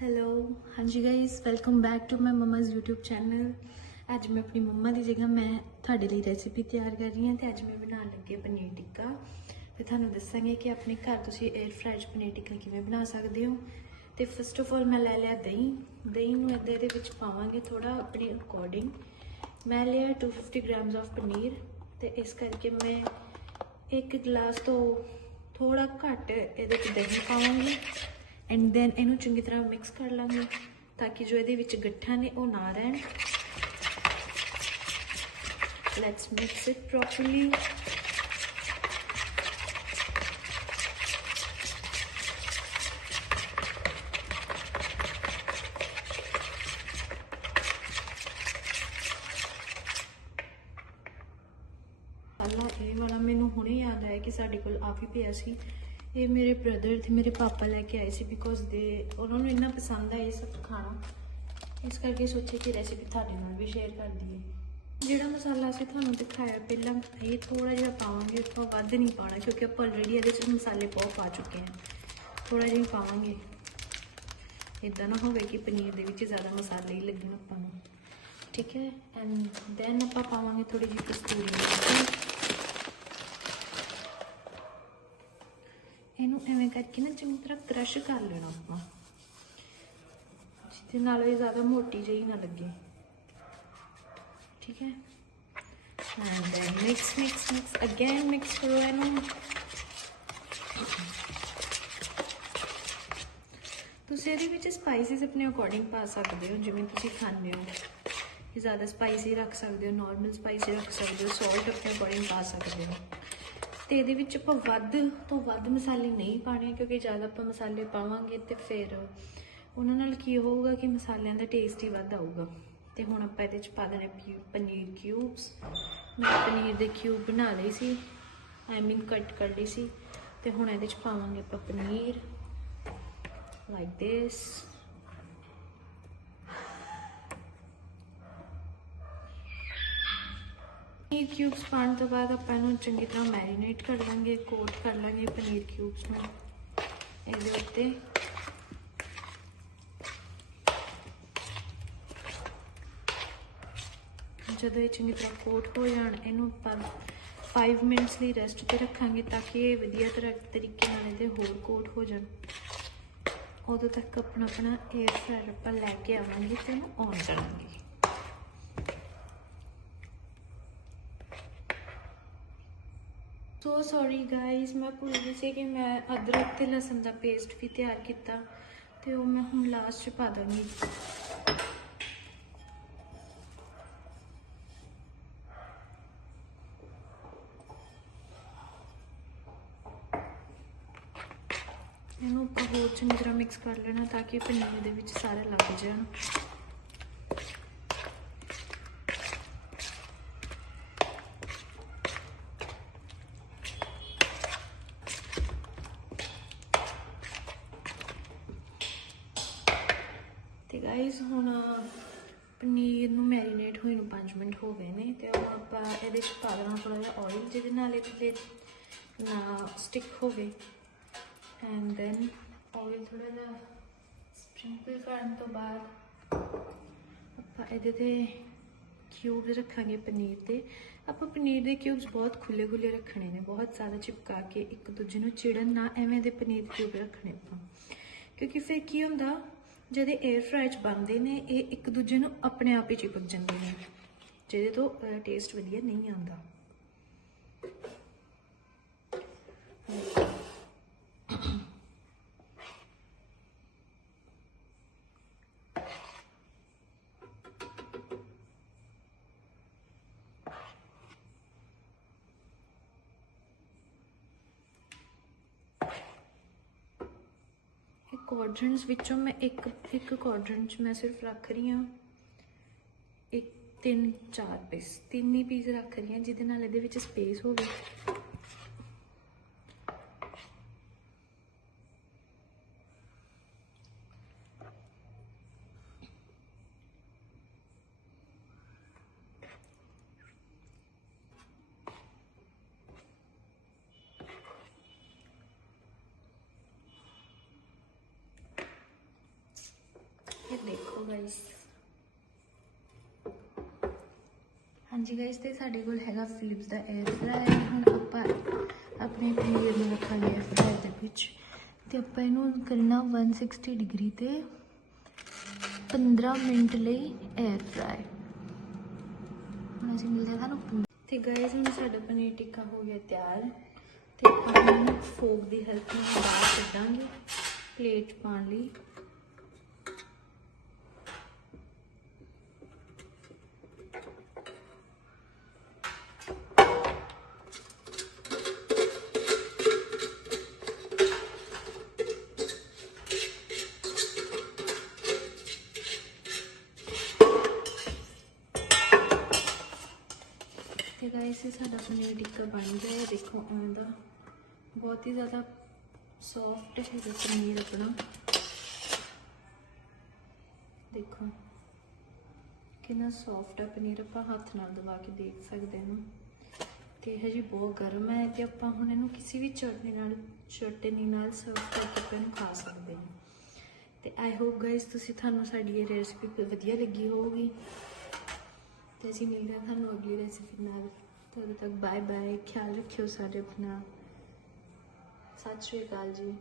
Hello ਹਾਂਜੀ guys welcome back to my mama's YouTube channel ਅੱਜ ਮੈਂ ਆਪਣੀ ਮੰਮਾ ਦੀ ਜਗ੍ਹਾ, ਮੈਂ ਤੁਹਾਡੇ ਲਈ ਰੈਸਿਪੀ ਤਿਆਰ ਕਰ ਰਹੀ ਹਾਂ ਤੇ ਅੱਜ ਮੈਂ ਬਣਾਉਣ ਲੱਗੀ ਹਾਂ ਪਨੀਰ ਟਿੱਕਾ। ਤੇ ਤੁਹਾਨੂੰ ਦੱਸਾਂਗੇ ਕਿ ਆਪਣੇ ਘਰ ਤੁਸੀਂ 에ਅਰ ਫਰਾਈਡ ਪਨੀਰ ਟਿੱਕਾ ਕਿਵੇਂ ਬਣਾ ਸਕਦੇ ਹੋ। ਤੇ ਫਸਟ ਆਫ ਆਲ ਮੈਂ ਲੈ ਲਿਆ ਦਹੀਂ। ਦਹੀਂ ਨੂੰ ਇਹਦੇ ਦੇ ਵਿੱਚ ਪਾਵਾਂਗੇ ਥੋੜਾ ਆਪਣੀ ਅਕੋਰਡਿੰਗ ਮੈਂ ਲਿਆ 250 ਗ੍ਰਾਮਸ ਆਫ ਪਨੀਰ ਤੇ ਇਸ ਕਰਕੇ ਮੈਂ ਇੱਕ ਗਲਾਸ ਤੋਂ ਥੋੜਾ ਘੱਟ ਇਹਦੇ ਵਿੱਚ ਦਹੀਂ ਪਾਵਾਂਗੀ। ਐਂਡ ਦੈਨ ਇਹਨੂੰ ਚੰਗੀ ਤਰ੍ਹਾਂ ਮਿਕਸ ਕਰ ਲਾਂਗੇ ਤਾਂ ਕਿ ਜੋ ਇਹਦੇ ਵਿੱਚ ਗੱਠਾਂ ਨੇ ਉਹ ਨਾ ਰਹਿਣ। ਲੈਟਸ ਮਿਕਸ ਇਟ ਪ੍ਰੋਪਰਲੀ ਪਹਿਲਾਂ ਇਹ ਵਾਲਾ ਮੈਨੂੰ ਹੁਣੇ ਯਾਦ ਆਇਆ ਕਿ ਸਾਡੇ ਕੋਲ ਆ ਵੀ ਪਿਆ ਸੀ। ਇਹ ਮੇਰੇ ਬ੍ਰਦਰ ਤੇ ਮੇਰੇ ਪਾਪਾ ਲੈ ਕੇ ਆਏ ਸੀ ਬਿਕੋਜ਼ ਦੇ, ਉਹਨਾਂ ਨੂੰ ਇੰਨਾ ਪਸੰਦ ਆ ਇਹ ਸਭ ਖਾਣਾ। ਇਸ ਕਰਕੇ ਸੋਚੇ ਕਿ ਰੈਸਿਪੀ ਤੁਹਾਡੇ ਨਾਲ ਵੀ ਸ਼ੇਅਰ ਕਰ ਦਈਏ। ਜਿਹੜਾ ਮਸਾਲਾ ਅਸੀਂ ਤੁਹਾਨੂੰ ਦਿਖਾਇਆ ਪਹਿਲਾਂ, ਇਹ ਥੋੜਾ ਜਿਹਾ ਪਾਵਾਂਗੇ ਉਸ ਤੋਂ ਵੱਧ ਨਹੀਂ ਪਾਉਣਾ ਕਿਉਂਕਿ ਆਪਾਂ ਆਲਰੇਡੀ ਇਹਦੇ ਵਿੱਚ ਮਸਾਲੇ ਬਹੁਤ ਪਾ ਚੁੱਕੇ ਹਾਂ। ਥੋੜਾ ਜਿਹਾ ਪਾਵਾਂਗੇ। ਇਦਾਂ ਨਾ ਹੋਵੇ ਕਿ ਪਨੀਰ ਦੇ ਵਿੱਚ ਜ਼ਿਆਦਾ ਮਸਾਲੇ ਹੀ ਲੱਗਣ ਆਪਾਂ ਨੂੰ। ਠੀਕ ਹੈ ਐਂਡ ਦੈਨ ਆਪਾਂ ਪਾਵਾਂਗੇ ਥੋੜੀ ਜਿਹੀ ਕਸਤੂਰੀ ਮੇਥੀ। ਕਰਕੇ ਨਾ ਚੰਗੀ ਤਰ੍ਹਾਂ ਕ੍ਰਸ਼ ਕਰ ਲੈਣਾ ਆਪਾਂ। ਜਿਹਦੇ ਨਾਲ ਇਹ ਜ਼ਿਆਦਾ ਮੋਟੀ ਜਿਹੀ ਨਾ ਲੱਗੇ। ਠੀਕ ਹੈ? And then mix mix mix again mix ਕਰੋ ਇਹਨੂੰ। ਤੁਸੀਂ ਇਹਦੇ ਵਿੱਚ ਸਪਾਈਸਿਸ ਆਪਣੇ ਅਕੋਰਡਿੰਗ ਪਾ ਸਕਦੇ ਹੋ, ਜਿਵੇਂ ਤੁਸੀਂ ਖਾਂਦੇ ਹੋ। ਕਿ ਜ਼ਿਆਦਾ ਸਪਾਈਸੀ ਰੱਖ ਸਕਦੇ ਹੋ ਨਾਰਮਲ ਸਪਾਈਸੀ ਰੱਖ ਸਕਦੇ ਹੋ ਸੌਲਟ ਆਪਣੇ ਅਕੋਰਡਿੰਗ ਪਾ ਸਕਦੇ ਹੋ। ਤੇ ਇਹਦੇ ਵਿੱਚ ਆਪਾਂ ਵੱਧ ਤੋਂ ਵੱਧ ਮਸਾਲੇ ਨਹੀਂ ਪਾਣੇ ਕਿਉਂਕਿ ਜ਼ਿਆਦਾ ਆਪਾਂ ਮਸਾਲੇ ਪਾਵਾਂਗੇ ਤੇ ਫਿਰ ਉਹਨਾਂ ਨਾਲ ਕੀ ਹੋਊਗਾ ਕਿ ਮਸਾਲਿਆਂ ਦਾ ਟੇਸਟ ਹੀ ਵੱਧ ਆਊਗਾ। ਤੇ ਹੁਣ ਆਪਾਂ ਇਹਦੇ ਵਿੱਚ ਪਾ ਦੇਣੇ ਪਿਊ- ਪਨੀਰ ਕਿਊਬਸ ਮੈਂ ਪਨੀਰ ਦੇ ਕਿਊਬ ਬਣਾ ਲਈ ਸੀ। ਆਈ ਮੀਨ ਕੱਟ ਕਰ ਲਈ ਸੀ। ਤੇ ਹੁਣ ਇਹਦੇ ਵਿੱਚ ਪਾਵਾਂਗੇ ਆਪਾਂ paneer. Like this paneer cubes ਪਾਉਣ ਤੋਂ ਬਾਅਦ ਆਪਾਂ ਇਹਨੂੰ ਚੰਗੀ ਤਰ੍ਹਾਂ ਮੈਰੀਨੇਟ ਕਰ ਲਾਂਗੇ ਕੋਟ ਕਰ ਲਾਂਗੇ ਪਨੀਰ ਕਿਊਬਸ ਨੂੰ। ਇਹਦੇ ਉੱਤੇ ਜਦੋਂ ਇਹ ਚੰਗੀ ਤਰ੍ਹਾਂ ਕੋਟ ਹੋ ਜਾਣ, ਇਹਨੂੰ ਆਪਾਂ 5 ਮਿੰਟਸ ਲਈ ਰੈਸਟ ਤੇ ਰੱਖਾਂਗੇ ਤਾਂ ਕਿ ਇਹ ਵਧੀਆ ਤਰ੍ਹਾਂ ਤਰੀਕੇ ਨਾਲ ਇਹਦੇ ਹੋਰ ਕੋਟ ਹੋ ਜਾਣ। ਉਦੋਂ ਤੱਕ ਆਪਣਾ ਆਪਣਾ 에ਅਰ ਫਰਾਇਰ ਆਪਾਂ ਲੈ ਕੇ ਆਵਾਂਗੇ ਤੇ ਇਹਨੂੰ ਔਨ ਕਰਾਂਗੇ। ਸੋ ਸੌਰੀ ਗਾਇਸ ਮੈਂ ਭੁੱਲ ਗਈ ਸੀ ਕਿ ਮੈਂ ਅਦਰਕ ਤੇ ਲਸਣ ਦਾ ਪੇਸਟ ਵੀ ਤਿਆਰ ਕੀਤਾ ਤੇ ਉਹ ਮੈਂ ਹੁਣ ਲਾਸਟ 'ਚ ਪਾ ਦਾਂਗੀ। ਇਹਨੂੰ ਆਪਾਂ ਹੋਰ ਚੰਗੀ ਤਰ੍ਹਾਂ ਮਿਕਸ ਕਰ ਲੈਣਾ ਤਾਂ ਕਿ ਪਨੀਰ ਦੇ ਵਿੱਚ ਸਾਰੇ ਲੱਗ ਜਾਣ। ਤੇ ਗਾਇਸ ਹੁਣ ਪਨੀਰ ਨੂੰ ਮੈਰੀਨੇਟ ਹੋਈ ਨੂੰ 5 ਮਿੰਟ ਹੋ ਗਏ ਨੇ ਤੇ ਹੁਣ ਆਪਾਂ ਇਹਦੇ ਵਿੱਚ ਪਾ ਦੇਣਾ ਥੋੜਾ ਜਿਹਾ ਆਇਲ ਜਿਹਦੇ ਨਾਲ ਇਹ ਤੇ ਨਾ ਸਟਿਕ ਹੋਵੇ। ਐਂਡ ਦੈਨ ਆਇਲ ਥੋੜਾ ਜਿਹਾ ਸਪ੍ਰਿੰਕਲ ਕਰਨ ਤੋਂ ਬਾਅਦ ਆਪਾਂ ਇਹਦੇ ਤੇ ਕਿਊਬਸ ਰੱਖਾਂਗੇ ਪਨੀਰ ਦੇ। ਆਪਾਂ ਪਨੀਰ ਦੇ ਕਿਊਬਸ ਬਹੁਤ ਖੁੱਲੇ ਖੁੱਲੇ ਰੱਖਣੇ ਨੇ, ਬਹੁਤ ਜ਼ਿਆਦਾ ਚਿਪਕਾ ਕੇ ਇੱਕ ਦੂਜੇ ਨੂੰ ਚਿੜਨ ਨਾ, ਐਵੇਂ ਦੇ ਪਨੀਰ ਕਿਊਬ ਰੱਖਣੇ ਆਪਾਂ। ਕਿਉਂਕਿ ਫਿਰ ਕੀ ਹੁੰਦਾ ਜਦ ਇਹ 에ਅਰ ਫਰਾਈ ਚ ਬਣਦੇ ਨੇ, ਇਹ ਇੱਕ ਦੂਜੇ ਨੂੰ ਆਪਣੇ ਆਪ ਹੀ ਚਿਪਕ ਜਾਂਦੇ ਨੇ। ਜਿਹਦੇ ਤੋਂ ਟੇਸਟ ਵਧੀਆ ਨਹੀਂ ਆਉਂਦਾ। ਕੁਆਡਰੈਂਟਸ ਵਿੱਚੋਂ ਮੈਂ ਇੱਕ ਇੱਕ ਕੁਆਡਰੈਂਟ 'ਚ ਮੈਂ ਸਿਰਫ ਰੱਖ ਰਹੀ ਹਾਂ। ਇੱਕ, ਤਿੰਨ, ਚਾਰ ਪੀਸ ਤਿੰਨ ਹੀ ਪੀਸ ਰੱਖ ਰਹੀ ਹਾਂ, ਜਿਹਦੇ ਨਾਲ ਇਹਦੇ ਵਿੱਚ ਸਪੇਸ ਹੋਵੇ। ਗਾਇਸ ਹਾਂਜੀ ਗਾਇਸ ਤੇ ਸਾਡੇ ਕੋਲ ਹੈਗਾ ਫਿਲਿਪਸ ਦਾ 에ਅਰ ਫਰਾਇਰ ਹੁਣ ਆਪਾਂ ਆਪਣੇ ਪਨੀਰ ਨੂੰ ਰੱਖਾਂਗੇ 에ਅਰ ਫਰਾਇਰ ਦੇ ਵਿੱਚ। ਤੇ ਆਪਾਂ ਇਹਨੂੰ ਕਰਨਾ 160 ਡਿਗਰੀ ਤੇ 15 ਮਿੰਟ ਲਈ 에ਅਰ ਫਰਾਇਰ ਹੁਣ ਅਸੀਂ ਮਿਲਦੇ ਤੁਹਾਨੂੰ ਤੇ ਗਾਇਸ ਹੁਣ ਸਾਡਾ ਪਨੀਰ ਟਿੱਕਾ ਹੋ ਗਿਆ ਤਿਆਰ। ਤੇ ਆਪਾਂ ਫੋਗ ਦੀ ਹੈਲਪ ਨਾਲ ਬਾਹਰ ਕੱਢਾਂਗੇ। ਪਲੇਟ ਪਾਣ ਲਈ। ਤੇ ਗਾਇਸ ਇਹ ਸਾਡਾ ਪਨੀਰ ਟਿੱਕਾ ਬਣ ਗਿਆ ਹੈ। ਦੇਖੋ ਆਉਂਦਾ ਬਹੁਤ ਹੀ ਜ਼ਿਆਦਾ ਸੌਫਟ ਹੈ ਪਨੀਰ ਆਪਣਾ। ਦੇਖੋ, ਕਿੰਨਾ ਸੌਫਟ ਹੈ ਪਨੀਰ। ਆਪਾਂ ਹੱਥ ਨਾਲ ਦਬਾ ਕੇ ਦੇਖ ਸਕਦੇ ਹਾਂ। ਤੇ ਇਹ ਜੀ ਬਹੁਤ ਗਰਮ ਹੈ ਤੇ ਆਪਾਂ ਹੁਣ ਇਹਨੂੰ ਕਿਸੇ ਵੀ ਚਟਨੀ ਨਾਲ ਚਟਨੀ ਨਾਲ ਸਰਵ ਕਰਕੇ ਆਪਾਂ ਇਹਨੂੰ ਖਾ ਸਕਦੇ ਹਾਂ। ਤੇ ਆਈ ਹੋਪ ਗਾਇਸ ਤੁਸੀਂ ਤੁਹਾਨੂੰ ਸਾਡੀ ਇਹ ਰੈਸਪੀ ਵਧੀਆ ਲੱਗੀ ਹੋਊਗੀ। ਤੇ ਅਸੀਂ ਮਿਲਦੇ ਹਾਂ ਤੁਹਾਨੂੰ ਅਗਲੀ ਰੈਸਿਪੀ ਨਾਲ। ਤਦ ਤੱਕ ਬਾਏ ਬਾਏ ਖਿਆਲ ਰੱਖਿਓ ਸਾਡੇ ਆਪਣਾ। ਸਤਿ ਸ਼੍ਰੀ ਅਕਾਲ ਜੀ।